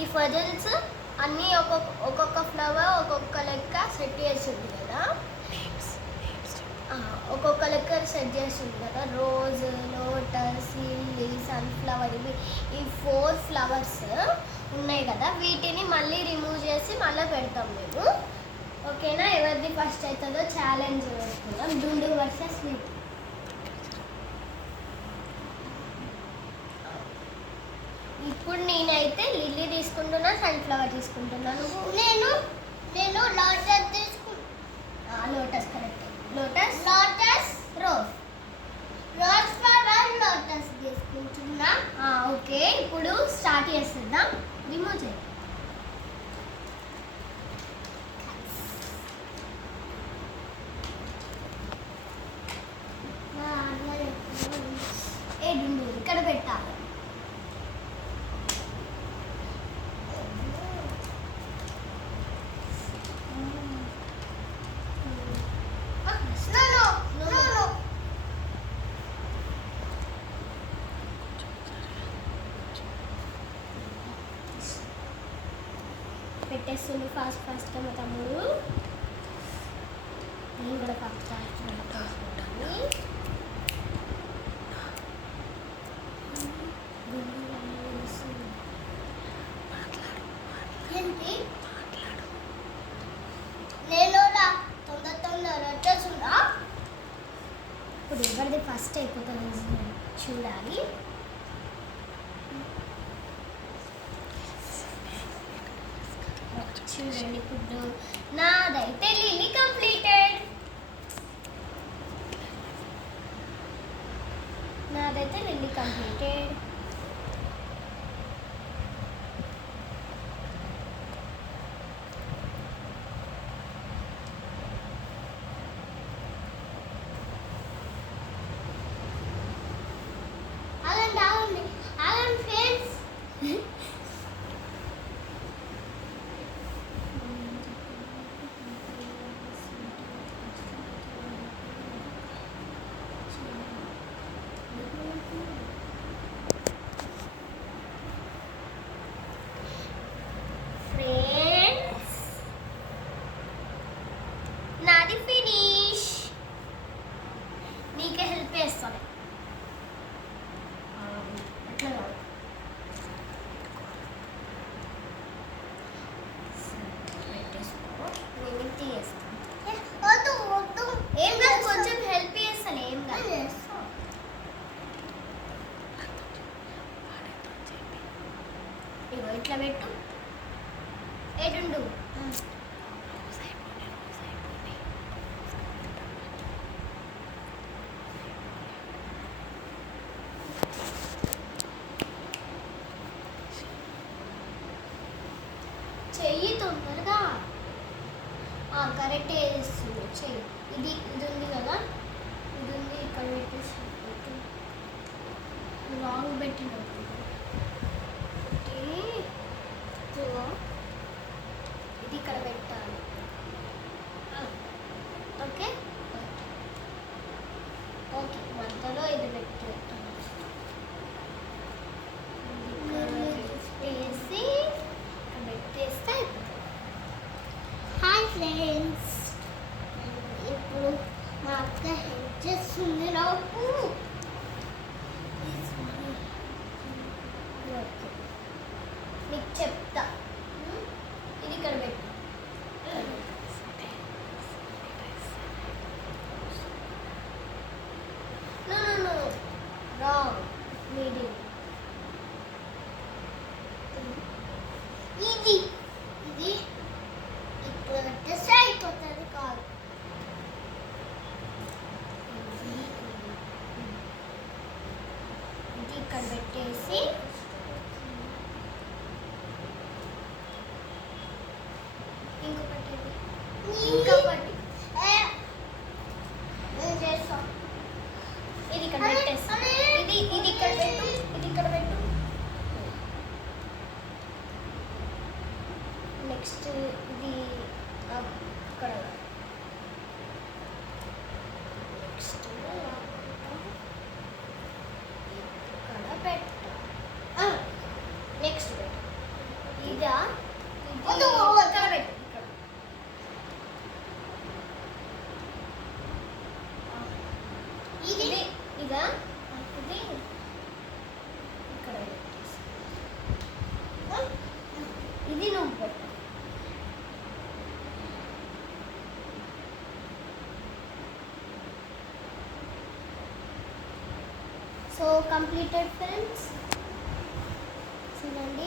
ఈ ఫజల్స్ అన్నీ ఒక్కొక్క ఫ్లవర్ ఒక్కొక్క లెక్క సెట్ చేసింది కదా, ఒక్కొక్క లెక్క సెట్ చేసింది కదా. రోజ్, లోటస్, లిల్లీ, సన్ఫ్లవర్, ఈ 4 ఫ్లవర్స్ ఉన్నాయి కదా, వీటిని మళ్ళీ రిమూవ్ చేసి మళ్ళీ పెడతాం మేము. ఓకేనా? ఎవరిది ఫస్ట్ అవుతుందో ఛాలెంజ్ పెట్టుకుందాం. డుండు వర్సెస్ స్వీట్. ఇప్పుడు నేనైతే లిల్లీ తీసుకుంటున్నా, సన్ఫ్లవర్ తీసుకుంటున్నాను. నేను లోటస్ తీసుకుంటా. Lotus correct. Lotus rose flower lotus తీసుకుంటున్నా. ఓకే, ఇప్పుడు స్టార్ట్ చేస్తుందా? రిమూవ్ చేయి. ఇక్కడ పెట్టాలి. పెట్టేస్తుంది ఫాస్ట్గా మా తమ్ముడు. నేను కూడా ఫాస్ట్ ఉంటాను. ఏంటి నేను తొందర వచ్చేస్తున్నా. ఇప్పుడు ఎవరిది ఫస్ట్ అయిపోతుంది చూడాలి. చూడండి, ఇప్పుడు నాదైతే లిల్లీ కంప్లీటెడ్. ఆగండి ఫ్రెండ్స్. నాది ఫినిష్. నీకే హెల్ప్ చేస్తాను. అట్లా కాదు, పెట్టేసుకో. నేను తీయేస్తాను. ఏం కాదు, కొంచెం హెల్ప్ చేస్తాను. ఏం కాదు. ఇగో ఇట్లా పెట్టు. ఏడుండు. చెయ్యి తొందరగా. కరెక్ట్ వేస్తుంది. చెయ్యి. ఇది ఉంది కదా, ఇది ఉంది. ఇక్కడ పెట్టేసి రాంగ్ పెట్టినప్పుడు ఇది ఇక్కడ పెట్టాలి. ఓకే ఓకే, మధ్యలో ఇది పెట్టేసి పెట్టేస్తే అయిపోతుంది. హాయ్ ఫ్రెండ్స్, ఇప్పుడు మా అక్క హెల్ప్ చేస్తుంది నాకు. మీకు చెప్తా. ఇది ఇక్కడ పెట్టు. No wrong. మీడియం. ఇది ఇప్పుడు పెట్టేస్తే అయిపోతుంది. కాదు, ఇది ఇక్కడ పెట్టేసి ఇంకొకటి చేస్తాం. ఇది ఇక్కడ పెట్టేసి ఇది ఇక్కడ పెట్టు. ఇది ఇక్కడ పెట్టు. నెక్స్ట్ ఇది అక్కడ. నెక్స్ట్ ఇక్కడ పెట్ట. నెక్స్ట్ పెట్టు. ఇది సో కంప్లీటెడ్ ఫ్రెండ్స్. చూడండి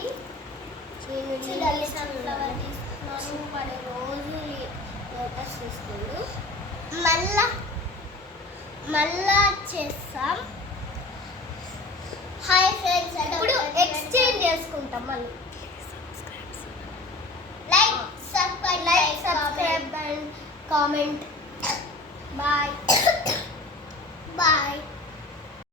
నేను సన్ఫ్లవర్ తీసుకున్నాను, వాడు రోజు లోటస్ తీసుకుండు. మళ్ళా చేస్తాం. హాయ్ ఫ్రెండ్స్, ఇప్పుడు ఎక్స్చేంజ్ చేసుకుంటాం. మళ్ళీ లైక్, సబ్స్క్రైబ్ అండ్ కామెంట్.